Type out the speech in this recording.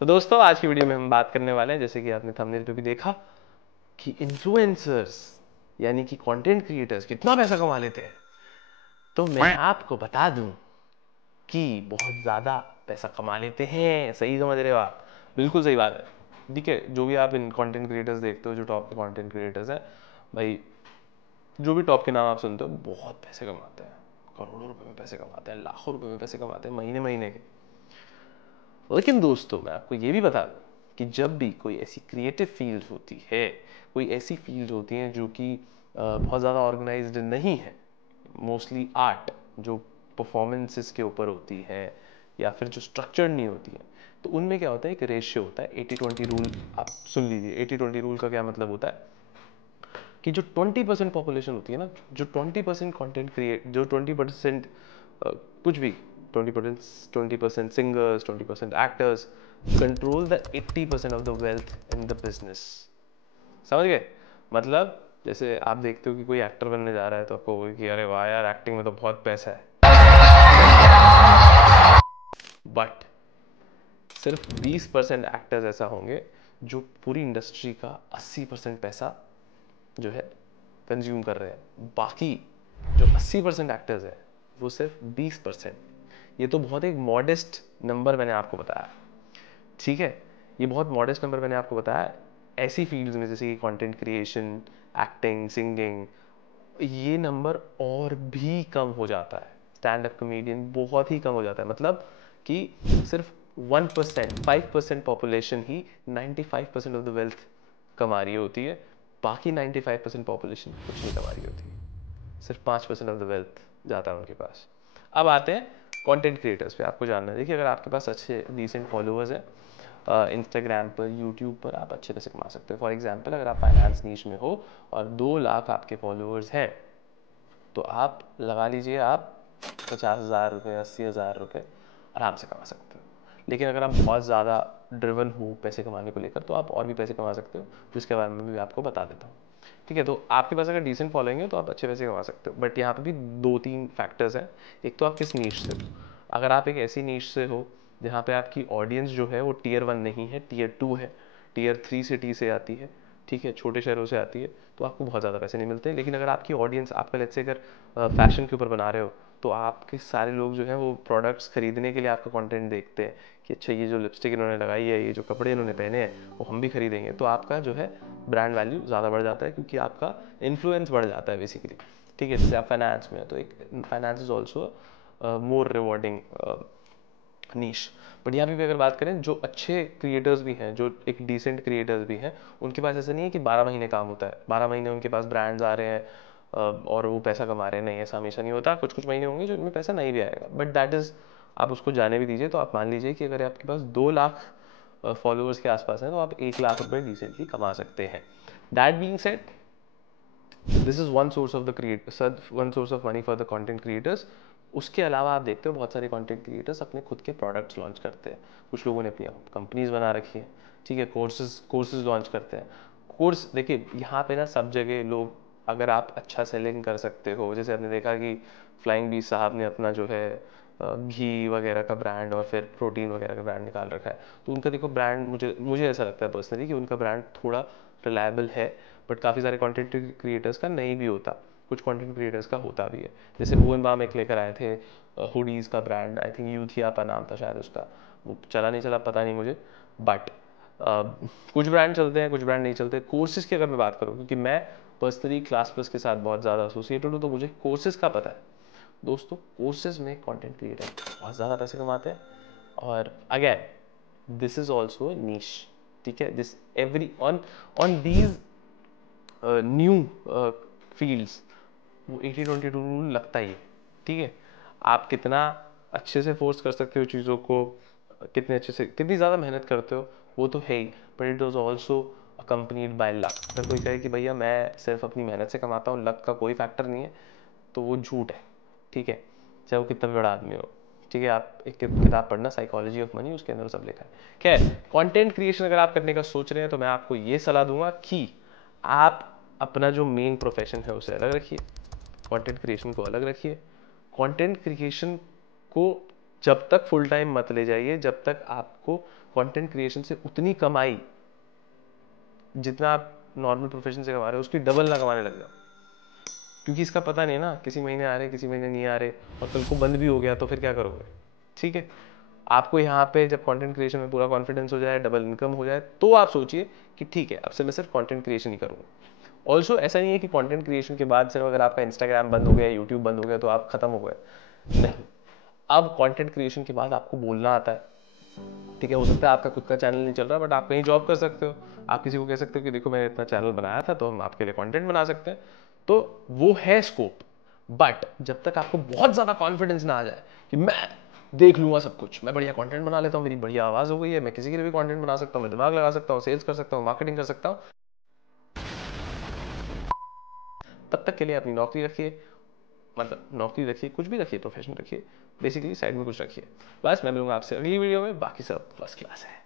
तो दोस्तों आज की वीडियो में हम बात करने वाले हैं, जैसे कि आपने थंबनेल पे भी देखा, कि इन्फ्लुएंसर्स यानी कि कंटेंट क्रिएटर्स कितना पैसा कमा लेते हैं। तो मैं आपको बता दूं कि बहुत ज़्यादा पैसा कमा लेते हैं। सही समझ रहे हो आप, बिल्कुल सही बात है। ठीक है, जो भी आप इन कंटेंट क्रिएटर्स देखते हो, जो टॉप के कंटेंट क्रिएटर्स हैं भाई, जो भी टॉप के नाम आप सुनते हो, बहुत पैसे कमाते हैं। करोड़ों रुपए में पैसे कमाते हैं, लाखों रुपए में पैसे कमाते हैं महीने महीने के। लेकिन दोस्तों मैं आपको ये भी बता दूं कि जब भी कोई ऐसी क्रिएटिव फील्ड होती है, कोई ऐसी फील्ड होती है जो कि बहुत ज़्यादा ऑर्गेनाइज्ड नहीं है, मोस्टली आर्ट जो परफॉर्मेंसेस के ऊपर होती है या फिर जो स्ट्रक्चर्ड नहीं होती है, तो उनमें क्या होता है, एक रेशियो होता है 80-20 रूल। आप सुन लीजिए, 80-20 रूल का क्या मतलब होता है कि जो 20% पॉपुलेशन होती है ना, जो 20% कंटेंट क्रिएट, जो 20% कुछ भी 20% singers, 20% actors control the 80% of the wealth in the business. समझ गए? मतलब जैसे आप देखते हो कि कोई एक्टर बनने जा रहा है तो आपको होगा कि अरे वाह यार, एक्टिंग में तो बहुत पैसा है, बट सिर्फ 20% एक्टर्स ऐसा होंगे जो पूरी इंडस्ट्री का 80% पैसा जो है कंज्यूम कर रहे हैं। बाकी जो 80% एक्टर्स हैं वो सिर्फ 20%। ये तो बहुत एक मॉडेस्ट नंबर मैंने आपको बताया, ठीक है? ये बहुत मॉडेस्ट नंबर मैंने आपको बताया। ऐसी फील्ड्स में जैसे कि कंटेंट क्रिएशन, एक्टिंग, सिंगिंग, ये नंबर और भी कम हो जाता है। स्टैंड अप कॉमेडियन बहुत ही कम हो जाता है। मतलब कि सिर्फ 1%, 5% population he 95% of the wealth कमा रही होती है। बाकी 95% पॉपुलेशन कुछ नहीं कमा रही होती, सिर्फ 5% ऑफ द वेल्थ जाता है उनके पास। अब आते हैं कंटेंट क्रिएटर्स पे। आपको जानना है, देखिए, अगर आपके पास अच्छे डिसेंट फॉलोअर्स हैं इंस्टाग्राम पर, यूट्यूब पर, आप अच्छे पैसे कमा सकते हो। फॉर एग्जांपल, अगर आप फाइनेंस नीश में हो और 2 लाख आपके फॉलोअर्स हैं, तो आप लगा लीजिए, आप 50,000 रुपये, 80,000 रुपये आराम से कमा सकते हो। लेकिन अगर आप बहुत ज़्यादा ड्रिवन हो पैसे कमाने को लेकर, तो आप और भी पैसे कमा सकते हो, जिसके बारे में भी आपको बता देता हूँ। ठीक है, तो आपके पास अगर डिसेंट फॉलोइंग है तो आप अच्छे पैसे कमा सकते हो, बट यहाँ पे भी 2-3 फैक्टर्स हैं। एक तो आप किस नीश से हो। अगर आप एक ऐसी नीश से हो जहाँ पे आपकी ऑडियंस जो है वो टियर 1 नहीं है, टियर 2 है, टियर 3 सिटी से आती है, ठीक है, छोटे शहरों से आती है, तो आपको बहुत ज़्यादा पैसे नहीं मिलते। लेकिन अगर आपकी ऑडियंस, आपका लेट्स से अगर फैशन के ऊपर बना रहे हो, तो आपके सारे लोग जो हैं वो प्रोडक्ट्स खरीदने के लिए आपका कंटेंट देखते हैं कि अच्छा, ये जो लिपस्टिक इन्होंने लगाई है, ये जो कपड़े इन्होंने पहने हैं, वो हम भी खरीदेंगे। तो आपका जो है ब्रांड वैल्यू ज़्यादा बढ़ जाता है, क्योंकि आपका इन्फ्लुएंस बढ़ जाता है बेसिकली। ठीक है, जैसे आप फाइनेंस में हो तो एक finance is also more rewarding niche. But यहाँ पे भी अगर बात करें, जो अच्छे क्रिएटर्स भी हैं, जो एक डिसेंट क्रिएटर्स भी हैं, उनके पास ऐसा नहीं है कि 12 महीने काम होता है, 12 महीने उनके पास ब्रांड्स आ रहे हैं और वो पैसा कमा रहे हैं। नहीं, ऐसा हमेशा नहीं होता। कुछ कुछ महीने होंगे जो इनमें पैसा नहीं भी आएगा, बट दैट इज़, आप उसको जाने भी दीजिए। तो आप मान लीजिए कि अगर आपके पास 2 लाख फॉलोअर्स के आसपास हैं, तो आप 1 लाख रुपए डिसेंटली कमा सकते हैं। That being said, this is one source of the one source of money for the content creators. उसके अलावा आप देखते हो बहुत सारे कंटेंट क्रिएटर्स अपने खुद के प्रोडक्ट्स लॉन्च करते हैं। कुछ लोगों ने अपनी कंपनीज बना रखी है, ठीक है, कोर्सेज लॉन्च करते हैं। कोर्स देखिए, यहाँ पे ना सब जगह लोग, अगर आप अच्छा सेलिंग कर सकते हो, जैसे आपने देखा कि फ्लाइंग बी साहब ने अपना जो है घी वगैरह का ब्रांड और फिर प्रोटीन वगैरह का ब्रांड निकाल रखा है, तो उनका देखो ब्रांड, मुझे ऐसा लगता है पर्सनली कि उनका ब्रांड थोड़ा रिलायबल है। बट काफ़ी सारे कंटेंट क्रिएटर्स का नहीं भी होता, कुछ कंटेंट क्रिएटर्स का होता भी है। जैसे भुवन बाम एक लेकर आए थे हुडीज़ का ब्रांड, आई थिंक यूथियापा नाम था शायद उसका, वो चला नहीं चला पता नहीं मुझे, बट कुछ ब्रांड चलते हैं, कुछ ब्रांड नहीं चलते। कोर्सेज की अगर मैं बात करूँ, क्योंकि मैं पर्सनली क्लास प्लस के साथ बहुत ज़्यादा एसोसिएटेड हूँ, तो मुझे कोर्सेज का पता है। दोस्तों, कोर्सेज में कंटेंट क्रिएटर बहुत ज़्यादा पैसे कमाते हैं। और अगेन, दिस इज ऑल्सो नीश, ठीक है। This every on on these new fields, वो 80-20 रूल लगता ही है, ठीक है। आप कितना अच्छे से फोर्स कर सकते हो चीज़ों को, कितने अच्छे से, कितनी ज़्यादा मेहनत करते हो, वो तो है ही, but it was also accompanied by luck. अगर कोई कहे कि भैया मैं सिर्फ अपनी मेहनत से कमाता हूँ, लक का कोई फैक्टर नहीं है, तो वो झूठ है, ठीक है, चाहे वो कितना भी बड़ा आदमी हो। ठीक है, आप एक किताब पढ़ना, साइकोलॉजी ऑफ मनी, उसके अंदर सब लिखा है। खैर, कंटेंट क्रिएशन अगर आप करने का सोच रहे हैं, तो मैं आपको ये सलाह दूंगा कि आप अपना जो मेन प्रोफेशन है उसे अलग रखिए, कंटेंट क्रिएशन को अलग रखिए। कंटेंट क्रिएशन को जब तक फुल टाइम मत ले जाइए, जब तक आपको कंटेंट क्रिएशन से उतनी कमाई जितना आप नॉर्मल प्रोफेशन से कमा रहे हो उसकी डबल ना कमाने लग जाओ, क्योंकि इसका पता नहीं ना, किसी महीने आ रहे किसी महीने नहीं आ रहे, और कल को बंद भी हो गया तो फिर क्या करोगे। ठीक है, आपको यहाँ पे जब कंटेंट क्रिएशन में पूरा कॉन्फिडेंस हो जाए, डबल इनकम हो जाए, तो आप सोचिए कि ठीक है अब से मैं सिर्फ कंटेंट क्रिएशन ही करूँगा। ऑल्सो ऐसा नहीं है कि कंटेंट क्रिएशन के बाद सिर्फ अगर आपका इंस्टाग्राम बंद हो गया, यूट्यूब बंद हो गया तो आप खत्म हो गए, नहीं। अब कंटेंट क्रिएशन के बाद आपको बोलना आता है, ठीक है, हो सकता है आपका खुद का चैनल नहीं चल रहा, बट आप कहीं जॉब कर सकते हो, आप किसी को कह सकते हो कि देखो मैंने इतना चैनल बनाया था तो हम आपके लिए कंटेंट बना सकते हैं, तो वो है स्कोप। बट जब तक आपको बहुत ज़्यादा कॉन्फिडेंस ना आ जाए कि मैं देख लूँगा सब कुछ, मैं बढ़िया कंटेंट बना लेता हूँ, मेरी बढ़िया आवाज़ हो गई है, मैं किसी के लिए भी कंटेंट बना सकता हूँ, मैं दिमाग लगा सकता हूँ, सेल्स कर सकता हूँ, मार्केटिंग कर सकता हूँ, तब तक के लिए अपनी नौकरी रखिए, मतलब नौकरी रखिए, कुछ भी रखिए, प्रोफेशन रखिए, बेसिकली साइड में कुछ रखिए। बस मैं मिलूंगा आपसे अगली वीडियो में, बाकी सब फर्स्ट क्लास है।